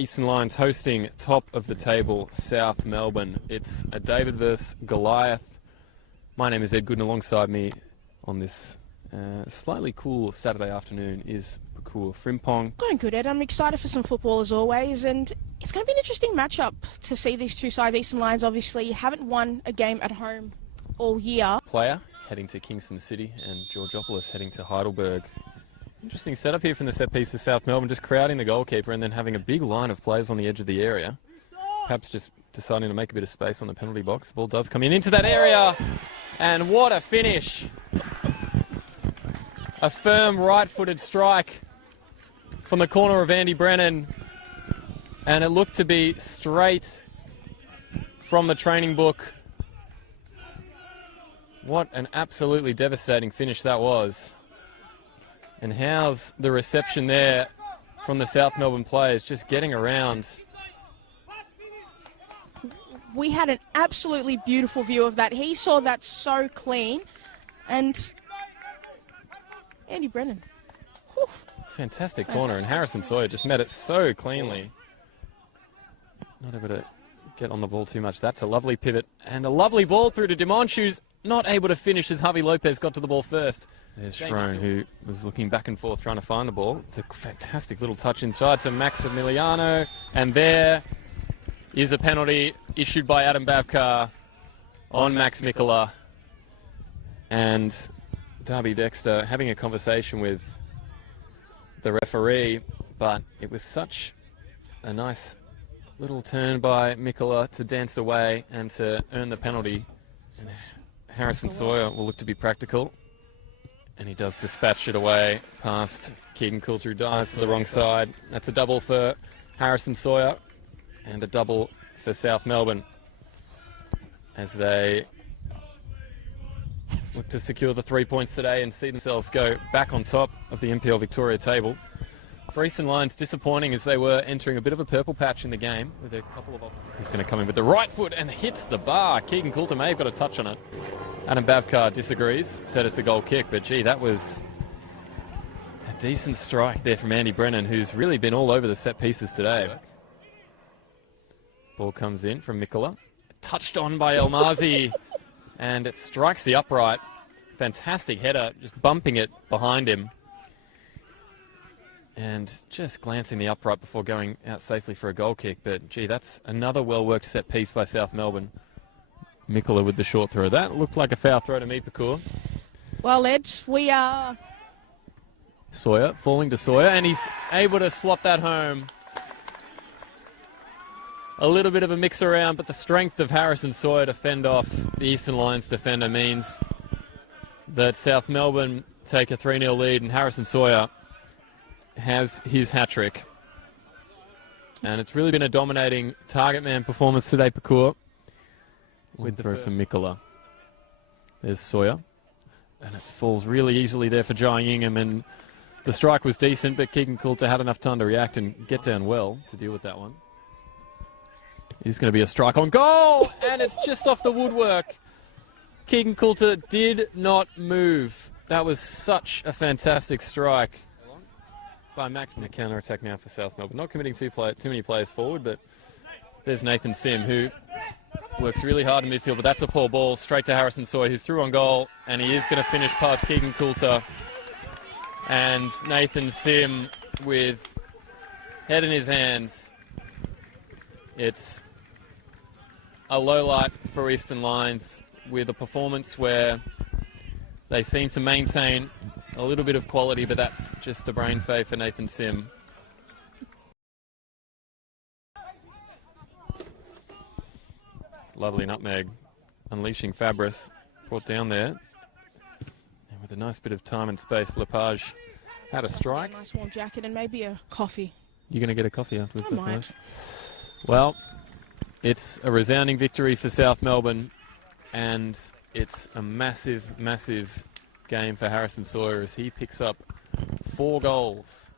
Eastern Lions hosting top of the table South Melbourne. It's a David versus Goliath. My name is Ed Gooden. Alongside me on this slightly cool Saturday afternoon is Pakua Frimpong. Going good, Ed. I'm excited for some football as always, and it's going to be an interesting matchup to see these two sides. Eastern Lions obviously haven't won a game at home all year. Player heading to Kingston City and Georgiopolis heading to Heidelberg. Interesting setup here from the set piece for South Melbourne, just crowding the goalkeeper and then having a big line of players on the edge of the area. Perhaps just deciding to make a bit of space on the penalty box. The ball does come in into that area, and what a finish. A firm right-footed strike from the corner of Andy Brennan, and it looked to be straight from the training book. What an absolutely devastating finish that was. And how's the reception there from the South Melbourne players, just getting around. We had an absolutely beautiful view of that. He saw that so clean. And Andy Brennan. Whew. Fantastic corner, and Harrison Sawyer just met it so cleanly. Not able to get on the ball too much. That's a lovely pivot, and a lovely ball through to Dimanshu's not able to finish as Javi Lopez got to the ball first. There's Shrone, who was looking back and forth trying to find the ball. It's a fantastic little touch inside to Maximiliano, and there is a penalty issued by Adam Bavkar on Max Mikola. And Darby Dexter having a conversation with the referee, but it was such a nice little turn by Mikola to dance away and to earn the penalty. And Harrison Sawyer will look to be practical, and he does dispatch it away past Keegan Coulter, who dives to the wrong side. That's a double for Harrison Sawyer and a double for South Melbourne as they look to secure the 3 points today and see themselves go back on top of the NPL Victoria table. For Eastern Lions, disappointing as they were entering a bit of a purple patch in the game with a couple of opportunities. He's going to come in with the right foot and hits the bar. Keegan Coulter may have got a touch on it. Adam Bavkar disagrees, said it's a goal kick, but gee, that was a decent strike there from Andy Brennan, who's really been all over the set pieces today. Ball comes in from Mikola, touched on by Elmazi, and it strikes the upright. Fantastic header, just bumping it behind him. And just glancing the upright before going out safely for a goal kick. But, gee, that's another well-worked set piece by South Melbourne. Mikola with the short throw. That looked like a foul throw to me, Pakua. Well, Ed, we are... Sawyer, falling to Sawyer, and he's able to swap that home. A little bit of a mix around, but the strength of Harrison Sawyer to fend off the Eastern Lions defender means that South Melbourne take a 3-0 lead, and Harrison Sawyer has his hat-trick. And it's really been a dominating target man performance today, Pakua. With the throw from Mikola. There's Sawyer. And it falls really easily there for Jai Ingham, and the strike was decent, but Keegan Coulter had enough time to react and get down well to deal with that one. It's going to be a strike on goal, and it's just off the woodwork. Keegan Coulter did not move. That was such a fantastic strike by Max. A counter-attack now for South Melbourne. Not committing too many players forward, but there's Nathan Sim, who works really hard in midfield, but that's a poor ball straight to Harrison Sawyer, who's through on goal, and he is going to finish past Keegan Coulter. And Nathan Sim with head in his hands. It's a low light for Eastern Lions with a performance where they seem to maintain a little bit of quality, but that's just a brain fade for Nathan Sim. Lovely nutmeg, unleashing Fabris, brought down there. And with a nice bit of time and space, Lepage had a strike. A nice warm jacket and maybe a coffee. You're going to get a coffee afterwards? I might. Nice. Well, it's a resounding victory for South Melbourne, and it's a massive, massive game for Harrison Sawyer as he picks up 4 goals